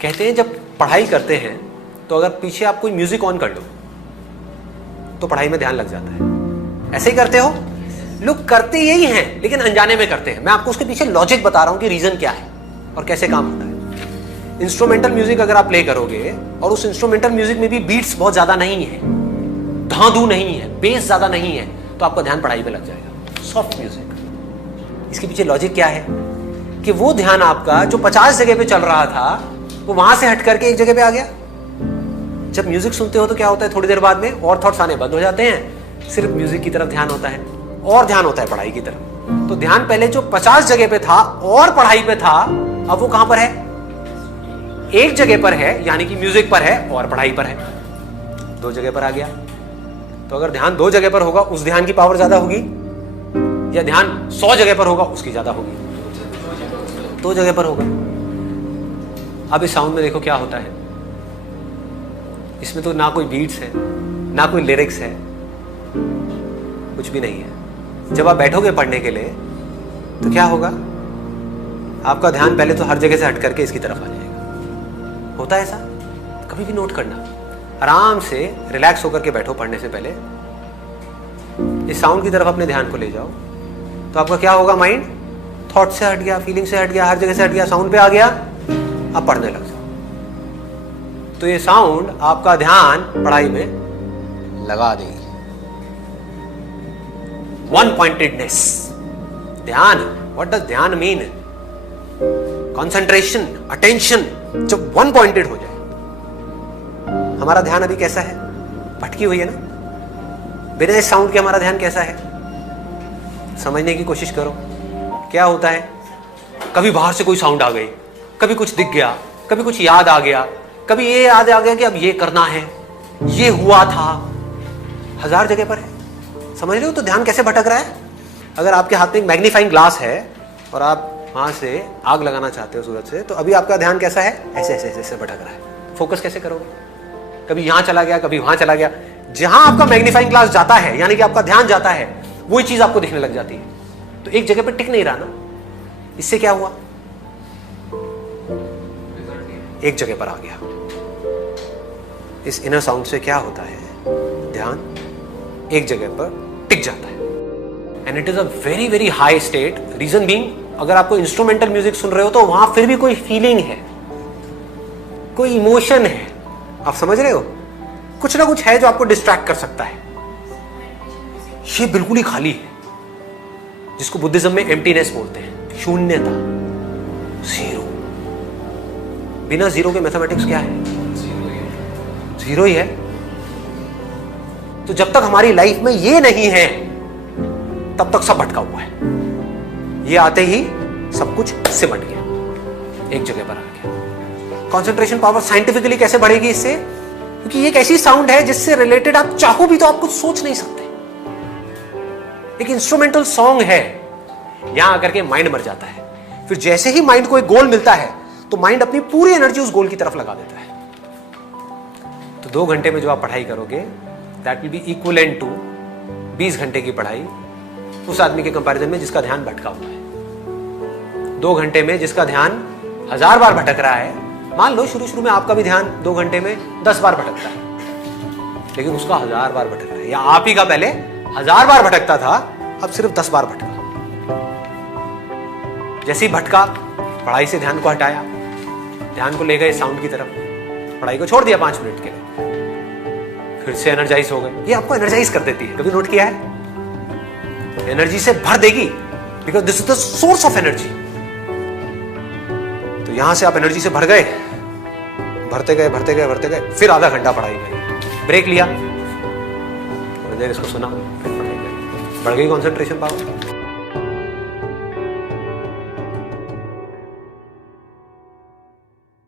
कहते हैं जब पढ़ाई करते हैं तो अगर पीछे आप कोई म्यूजिक ऑन कर लो तो पढ़ाई में ध्यान लग जाता है। ऐसे ही करते हो? लोग करते यही हैं लेकिन अनजाने में करते हैं। मैं आपको उसके पीछे लॉजिक बता रहा हूं कि रीजन क्या है और कैसे काम होता है। इंस्ट्रूमेंटल म्यूजिक अगर आप प्ले करोगे और उस इंस्ट्रूमेंटल म्यूजिक में भी बीट्स बहुत ज्यादा नहीं है, धांधू नहीं है, बेस ज्यादा नहीं है, तो आपका ध्यान पढ़ाई पे लग जाएगा। सॉफ्ट म्यूजिक, इसके पीछे लॉजिक क्या है कि वो ध्यान आपका जो 50 जगह पे चल रहा था वो वहां से हट करके एक जगह पे आ गया। जब म्यूजिक सुनते हो तो क्या होता है, थोड़ी देर बाद में और थॉट्स आने बंद हो जाते हैं, सिर्फ म्यूजिक की तरफ ध्यान होता है और ध्यान होता है पढ़ाई की तरफ। तो ध्यान पहले जो 50 जगह पे था और पढ़ाई पे था, अब वो कहां पर है? एक जगह पर है, यानी कि म्यूजिक पर है और पढ़ाई पर है। 2 जगह पर आ गया। तो अगर ध्यान 2 जगह पर होगा उस ध्यान की पावर ज्यादा होगी या ध्यान 100 जगह पर होगा उसकी ज्यादा होगी? 2 जगह पर होगा। अब इस साउंड में देखो क्या होता है। इसमें तो ना कोई बीट्स है ना कोई लिरिक्स है, कुछ भी नहीं है। जब आप बैठोगे पढ़ने के लिए तो क्या होगा, आपका ध्यान पहले तो हर जगह से हट करके इसकी तरफ आ जाएगा। होता है ऐसा? कभी भी नोट करना, आराम से रिलैक्स होकर के बैठो। पढ़ने से पहले इस साउंड की तरफ अपने ध्यान को ले जाओ तो आपका क्या होगा, माइंड थॉट से हट गया, फीलिंग से हट गया, हर जगह से हट गया, साउंड पे आ गया, अब पढ़ने लग जाओ। तो ये साउंड आपका ध्यान पढ़ाई में लगा देगी। वन पॉइंटेडनेस, ध्यान। व्हाट डज ध्यान मीन? कंसंट्रेशन, अटेंशन, जब वन पॉइंटेड हो जाए। हमारा ध्यान अभी कैसा है? भटकी हुई है ना। बिना इस साउंड के हमारा ध्यान कैसा है? समझने की कोशिश करो। क्या होता है, कभी बाहर से कोई साउंड आ गई, कभी कुछ दिख गया, कभी कुछ याद आ गया, कभी ये याद आ गया कि अब ये करना है, ये हुआ था, 1000 जगह पर है। समझ रहे हो तो ध्यान कैसे भटक रहा है? अगर आपके हाथ में एक मैग्नीफाइंग ग्लास है और आप वहां से आग लगाना चाहते हो सूरज से, तो अभी आपका ध्यान कैसा है? ऐसे ऐसे ऐसे भटक रहा है। फोकस कैसे करोगे? कभी यहां चला गया, कभी वहां चला गया। जहां आपका मैग्नीफाइंग ग्लास जाता है, यानी कि आपका ध्यान जाता है, वही चीज आपको दिखने लग जाती है। तो एक जगह पर टिक नहीं रहा ना। इससे क्या हुआ? एक जगह पर आ गया। इस इनर साउंड से क्या होता है, ध्यान एक जगह पर टिक जाता है। And it is a very very high state. Reason being, अगर आपको इंस्ट्रूमेंटल म्यूजिक सुन रहे हो तो वहां फिर भी कोई फीलिंग है, कोई इमोशन है। आप समझ रहे हो? कुछ ना कुछ है जो आपको डिस्ट्रैक्ट कर सकता है। ये बिल्कुल ही खाली है, जिसको बुद्धिज्म में एम्प्टीनेस बोलते हैं, शून्यता, जीरो। बिना जीरो के मैथमेटिक्स क्या है? जीरो ही है। तो जब तक हमारी लाइफ में ये नहीं है तब तक सब भटका हुआ है। ये आते ही सब कुछ सिमट गया, एक जगह पर आ गया। कंसंट्रेशन पावर साइंटिफिकली कैसे बढ़ेगी इससे? क्योंकि ये एक ऐसी साउंड है जिससे रिलेटेड आप चाहो भी तो आप कुछ सोच नहीं सकते। एक इंस्ट्रूमेंटल सॉन्ग है, यहां आकर के माइंड मर जाता है। फिर जैसे ही माइंड को एक गोल मिलता है तो माइंड अपनी पूरी एनर्जी उस गोल की तरफ लगा देता है। तो 2 घंटे में जो आप पढ़ाई करोगे, that will be equivalent to 20 घंटे की पढ़ाई उस आदमी के कंपैरिजन में जिसका ध्यान भटका हुआ है। 2 घंटे में जिसका ध्यान 1000 बार भटक रहा है, मान लो शुरू शुरू में आपका भी ध्यान 2 घंटे में 10 बार भटकता है, लेकिन उसका 1000 बार भटक रहा है। या आप ही का पहले 1000 बार भटकता था, अब सिर्फ 10 बार भटका। जैसे ही भटका, पढ़ाई से ध्यान को हटाया, ध्यान को ले गए साउंड की तरफ, पढ़ाई को छोड़ दिया 5 मिनट के लिए, फिर से एनर्जाइज हो गए। ये आपको एनर्जाइज कर देती है, कभी नोट किया है? एनर्जी से भर देगी, because this is the source of energy. तो यहां से आप एनर्जी से भर गए, भरते गए भरते गए भरते गए, फिर आधा घंटा पढ़ाई गई, ब्रेक लिया, थोड़ी देर इसको सुना, फिर पढ़ाई गई, बढ़ गई कॉन्सेंट्रेशन पावर।